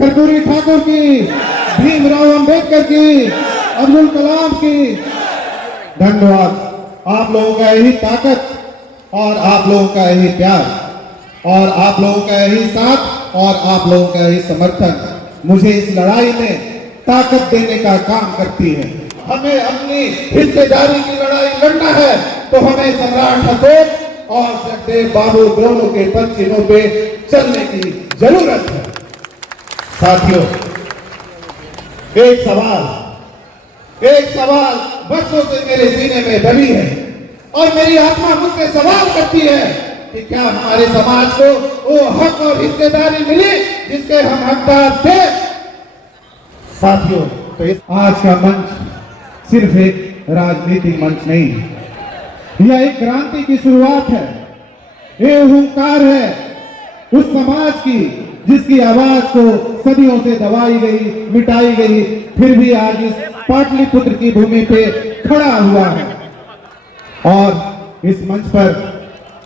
कर्पूरी ठाकुर की, भीमराव अंबेडकर की, अब्दुल कलाम की। धन्यवाद। आप लोगों का यही ताकत और आप लोगों का यही प्यार और आप लोगों का यही साथ और आप लोगों का यही समर्थन मुझे इस लड़ाई में ताकत देने का काम करती है। हमें अपनी हिस्सेदारी की लड़ाई लड़ना है तो हमें सम्राट अशोक और जगदेव बाबू दोनों के पद चिन्हों पे चलने की जरूरत है। साथियों, एक सवाल बरसों से मेरे सीने में दबी है और मेरी आत्मा मुझसे सवाल करती है कि क्या हमारे समाज को वो हक और हिस्सेदारी मिली जिसके हम हकदार थे। साथियों, तो आज का मंच सिर्फ एक राजनीतिक मंच नहीं है, यह एक क्रांति की शुरुआत है। ये हुंकार है उस समाज की जिसकी आवाज को सदियों से दबाई गई, मिटाई गई, फिर भी आज इस पाटलिपुत्र की भूमि पे खड़ा हुआ है। और इस मंच पर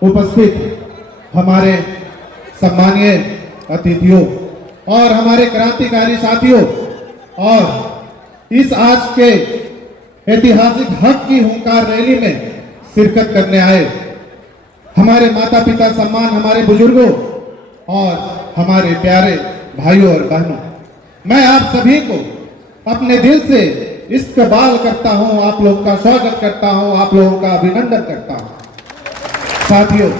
उपस्थित हमारे सम्मानीय अतिथियों और हमारे क्रांतिकारी साथियों और इस आज के ऐतिहासिक हक की हुंकार रैली में शिरकत करने आए हमारे माता पिता सम्मान, हमारे बुजुर्गों और हमारे प्यारे भाइयों और बहनों, मैं आप सभी को अपने दिल से इस्तकबाल करता हूं, आप लोग का स्वागत करता हूं, आप लोगों का अभिनंदन करता हूं। साथियों,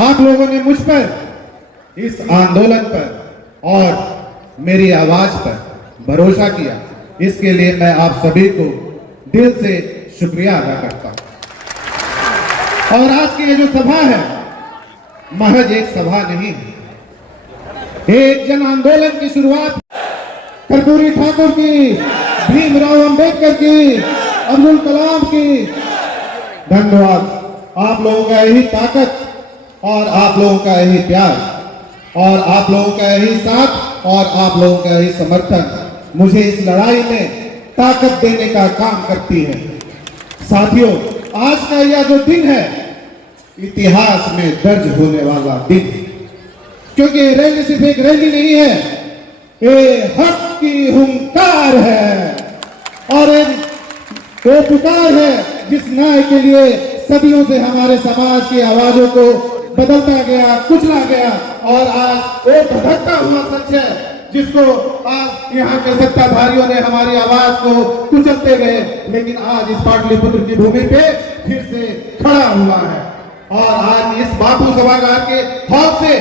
आप लोगों ने मुझ पर, इस आंदोलन पर और मेरी आवाज पर भरोसा किया, इसके लिए मैं आप सभी को दिल से शुक्रिया अदा करता हूं। और आज की ये जो सभा है महज एक सभा नहीं है, एक जन आंदोलन की शुरुआत। कर्पूरी ठाकुर की, भीमराव अंबेडकर की, अब्दुल कलाम की। धन्यवाद। आप लोगों का यही ताकत और आप लोगों का यही प्यार और आप लोगों का यही साथ और आप लोगों का यही समर्थन मुझे इस लड़ाई में ताकत देने का काम करती है। साथियों, आज का यह जो दिन है इतिहास में दर्ज होने वाला दिन, क्योंकि रैली सिर्फ एक रैली नहीं है, ये हक की हुंकार है और वो पुकार है जिस न्याय के लिए सदियों से हमारे समाज की आवाजों को बदलता गया, कुचला गया और आज वो भटकता हुआ सच है जिसको आज यहाँ के सत्ताधारियों ने हमारी आवाज को कुचलते गए, लेकिन आज इस पाटलिपुत्र की भूमि पे फिर से खड़ा हुआ है और आज इस बापू सभागार के हौद से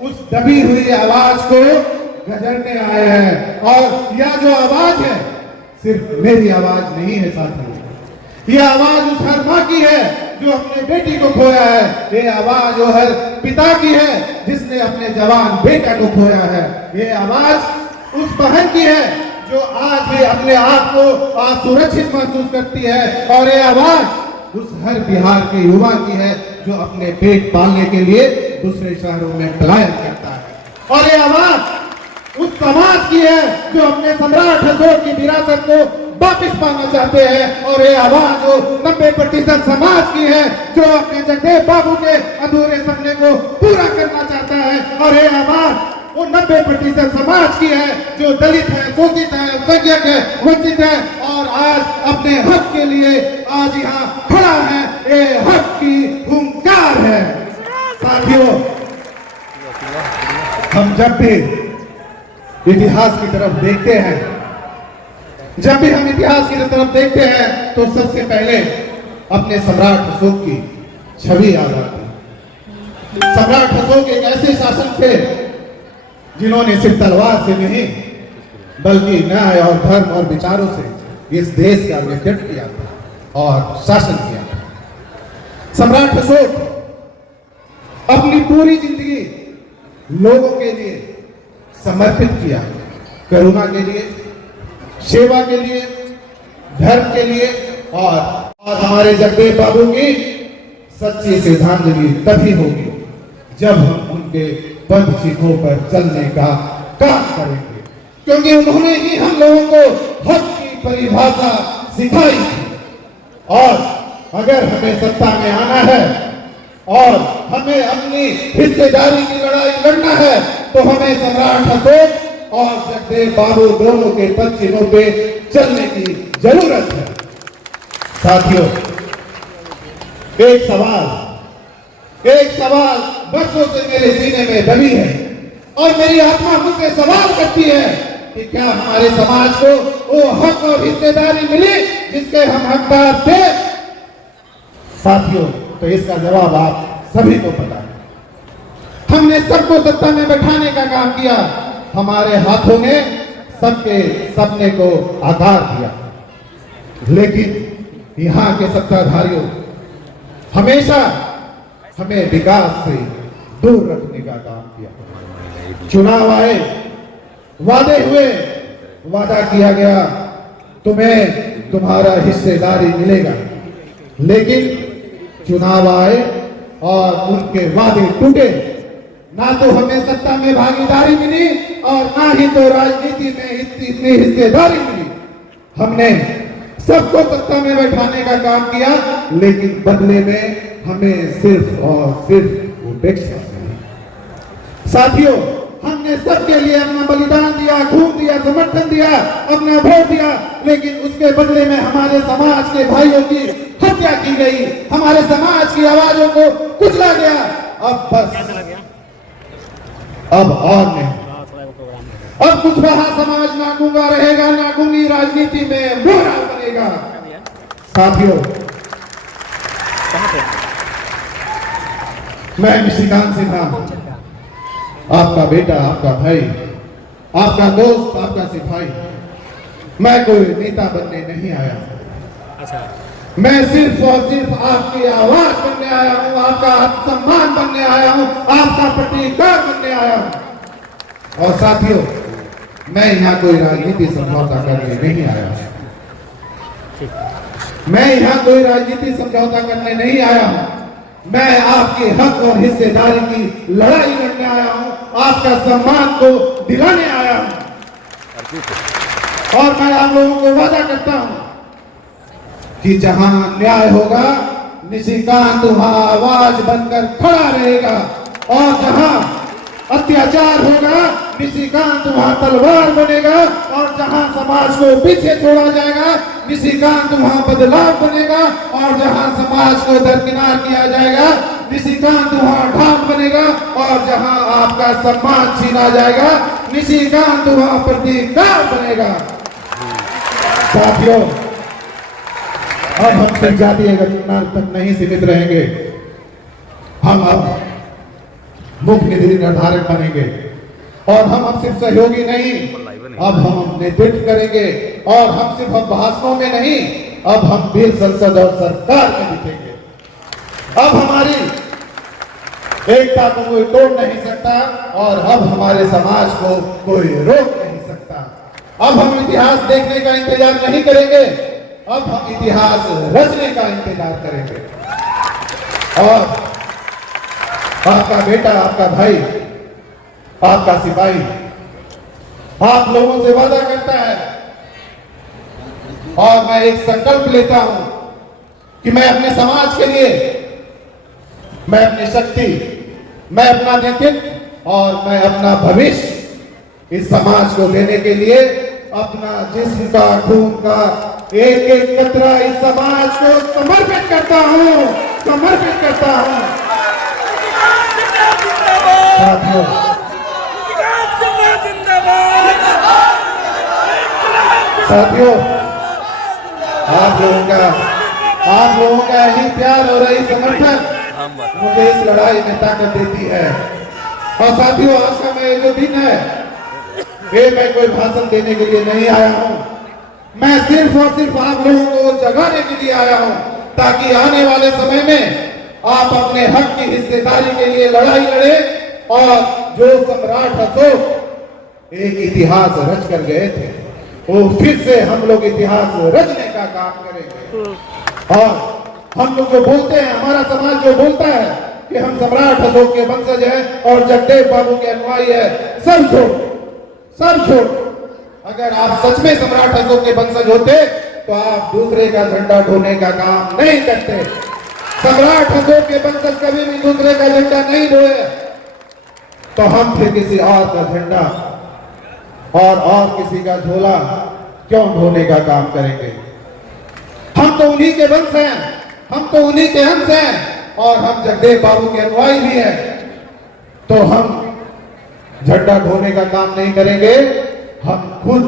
उस दबी हुई आवाज को गजरने आए हैं। और यह जो आवाज है सिर्फ मेरी आवाज नहीं है साथियों, यह आवाज उस हर माँ की है जो अपने बेटी को खोया है, ये आवाज वो हर पिता की है जिसने अपने जवान बेटा को खोया है, ये आवाज उस बहन की है जो आज भी अपने आप को असुरक्षित महसूस करती है और ये आवाज उस हर बिहार के युवा की है जो अपने पेट पालने के लिए दूसरे शहरों में पलायन करता है और ये आवाज उस समाज की है जो अपने सम्राट अशोक की विरासत को वापिस पाना चाहते हैं और ये आवाज जो 90% समाज की है जो अपने जगदेव बाबू के अधूरे सपने को पूरा करना चाहता है और ये आवाज वो 90% समाज की है जो दलित है, शोषित है, अल्पसंख्यक है, वंचित है और आज अपने हक के लिए आज यहाँ खड़ा है। ये हक की हुंकार है। साथियों, हम जब भी इतिहास की तरफ देखते हैं, जब भी हम इतिहास की तरफ देखते हैं तो सबसे पहले अपने सम्राट अशोक की छवि याद आती है। सम्राट अशोक एक ऐसे शासक थे जिन्होंने सिर्फ तलवार से नहीं बल्कि न्याय और धर्म और विचारों से इस देश का नेतृत्व किया था और शासन किया था। सम्राट अशोक अपनी पूरी जिंदगी लोगों के लिए समर्पित किया, करुणा के लिए, सेवा के लिए, धर्म के लिए और हमारे जगदेव बाबू की सच्ची श्रद्धांजलि तभी होगी जब हम उनके पद चिन्हों पर चलने का काम करेंगे, क्योंकि उन्होंने ही हम लोगों को हक की परिभाषा सिखाई थी। और अगर हमें सत्ता में आना है और हमें अपनी हिस्सेदारी की लड़ाई लड़ना है तो हमें सम्राट अशोक और जगदेव बाबू दोनों के पद चिन्हों पे चलने की जरूरत है। साथियों, एक सवाल बरसों से मेरे सीने में दबी है और मेरी आत्मा मुझसे सवाल करती है कि क्या हमारे समाज को वो हक और हिस्सेदारी मिली जिसके हम हकदार थे। साथियों, तो इसका जवाब आप सभी को पता है। हमने सबको सत्ता में बैठाने का काम किया, हमारे हाथों ने सबके सपने को आकार दिया, लेकिन यहाँ के सत्ताधारियों हमेशा हमें विकास से दूर रखने का काम किया। चुनाव आए, वादे हुए, वादा किया गया तुम्हें तुम्हारा हिस्सेदारी मिलेगा, लेकिन चुनाव आए और उनके वादे टूटे। ना तो हमें सत्ता में भागीदारी मिली और ना ही तो राजनीति में इतनी हिस्सेदारी मिली। हमने सबको सत्ता में बैठाने का काम किया, लेकिन बदले में हमें सिर्फ और सिर्फ उपेक्षा मिली। साथियों, हमने सबके लिए अपना बलिदान दिया, खून दिया, समर्थन दिया, अपना वोट दिया, लेकिन उसके बदले में हमारे समाज के भाइयों की हत्या की गई, हमारे समाज की आवाजों को कुचला गया। अब बस, अब और नहीं, अब कुचवाहा समाज ना गूंगा रहेगा, ना गूंगी राजनीति में बोरा बनेगा। साथियों, मैं निशिकांत सिन्हा, आपका बेटा, आपका भाई, आपका दोस्त, आपका सिपाही, मैं कोई नेता बनने नहीं आया। मैं सिर्फ और सिर्फ आपकी आवाज बनने आया हूं, आपका सम्मान बनने आया हूं, आपका प्रतिकार बनने आया हूं। और साथियों, मैं यहाँ कोई राजनीति समझौता करने नहीं आया, मैं यहाँ कोई राजनीति समझौता करने नहीं आया हूं। मैं आपके हक और हिस्सेदारी की लड़ाई लड़ने आया हूं, आपका सम्मान को दिलाने आया हूं। और मैं आप लोगों को वादा करता हूं कि जहां न्याय होगा, निशिकांत वहां आवाज बनकर खड़ा रहेगा, और जहां अत्याचार होगा, निशिकांत वहां तलवार बनेगा, और जहां समाज को पीछे छोड़ा जाएगा, निशिकांत वहां बदलाव बनेगा, और जहां समाज को दरकिनार किया जाएगा, निशिकांत वहां ढाल बनेगा, और जहां आपका सम्मान छीना जाएगा, निशिकांत वहां प्रतिकार बनेगा। साथियों, अब हम सिर्फ जातीय गणना तक नहीं सीमित रहेंगे, हम अब मुख्य नीति निर्धारक बनेंगे, और हम अब सिर्फ सहयोगी नहीं, अब हम नेतृत्व करेंगे, और हम सिर्फ अब भाषणों में नहीं, अब हम भी संसद और सरकार में दिखेंगे। अब हमारी एकता को कोई तोड़ नहीं सकता, और अब हमारे समाज को कोई रोक नहीं सकता। अब हम इतिहास देखने का इंतजार नहीं करेंगे, अब हम इतिहास रचने का इंतजार करेंगे। और आपका बेटा, आपका भाई, आपका सिपाही आप लोगों से वादा करता है, और मैं एक संकल्प लेता हूं कि मैं अपने समाज के लिए, मैं अपनी शक्ति, मैं अपना नेतृत्व और मैं अपना भविष्य इस समाज को देने के लिए अपना जिस्म का, खून का एक एक कतरा इस समाज को समर्पित करता हूं, समर्पित करता हूं। साथियों, साथियों, आप लोगों का यही प्यार और यही समर्थन मुझे इस लड़ाई में ताकत देती है। और साथियों, आज का मैं जो दिन है, ये मैं कोई भाषण देने के लिए नहीं आया हूं, मैं सिर्फ और सिर्फ आप लोगों को जगाने के लिए आया हूं, ताकि आने वाले समय में आप अपने हक की हिस्सेदारी के लिए लड़ाई लड़े, और जो सम्राट अशोक एक इतिहास रच कर गए थे, वो फिर से हम लोग इतिहास रचने का काम करेंगे। और हम लोग जो बोलते हैं, हमारा समाज जो बोलता है कि हम सम्राट अशोक के वंशज हैं और जगदेव बाबू के अनुयायी है, सब छोड़। अगर आप सच में सम्राट अशोक के वंशज होते तो आप दूसरे का झंडा ढोने का काम नहीं करते। सम्राट अशोक के वंशज कभी भी दूसरे का झंडा नहीं ढोए। तो हम फिर किसी और का झंडा और किसी का झोला क्यों ढोने का काम करेंगे? हम तो उन्हीं के वंश हैं, हम तो उन्हीं के अंश हैं और हम जगदेव बाबू के अनुयायी भी हैं। तो हम झंडा ढोने का काम नहीं करेंगे, हम खुद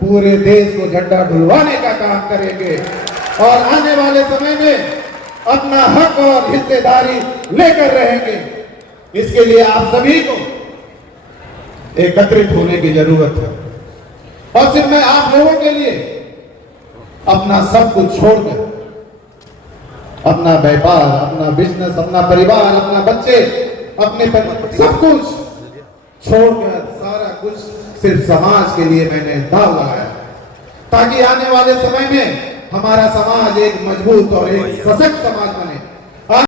पूरे देश को झंडा ढुलवाने का काम करेंगे और आने वाले समय में अपना हक और हिस्सेदारी लेकर रहेंगे। इसके लिए आप सभी को एकत्रित होने की जरूरत है और सिर्फ मैं आप लोगों के लिए अपना सब कुछ छोड़कर, अपना व्यापार, अपना बिजनेस, अपना परिवार, अपना बच्चे, अपने सब कुछ छोड़कर सारा कुछ सिर्फ समाज के लिए मैंने दाव लगाया, ताकि आने वाले समय में हमारा समाज एक मजबूत और एक सशक्त समाज बने।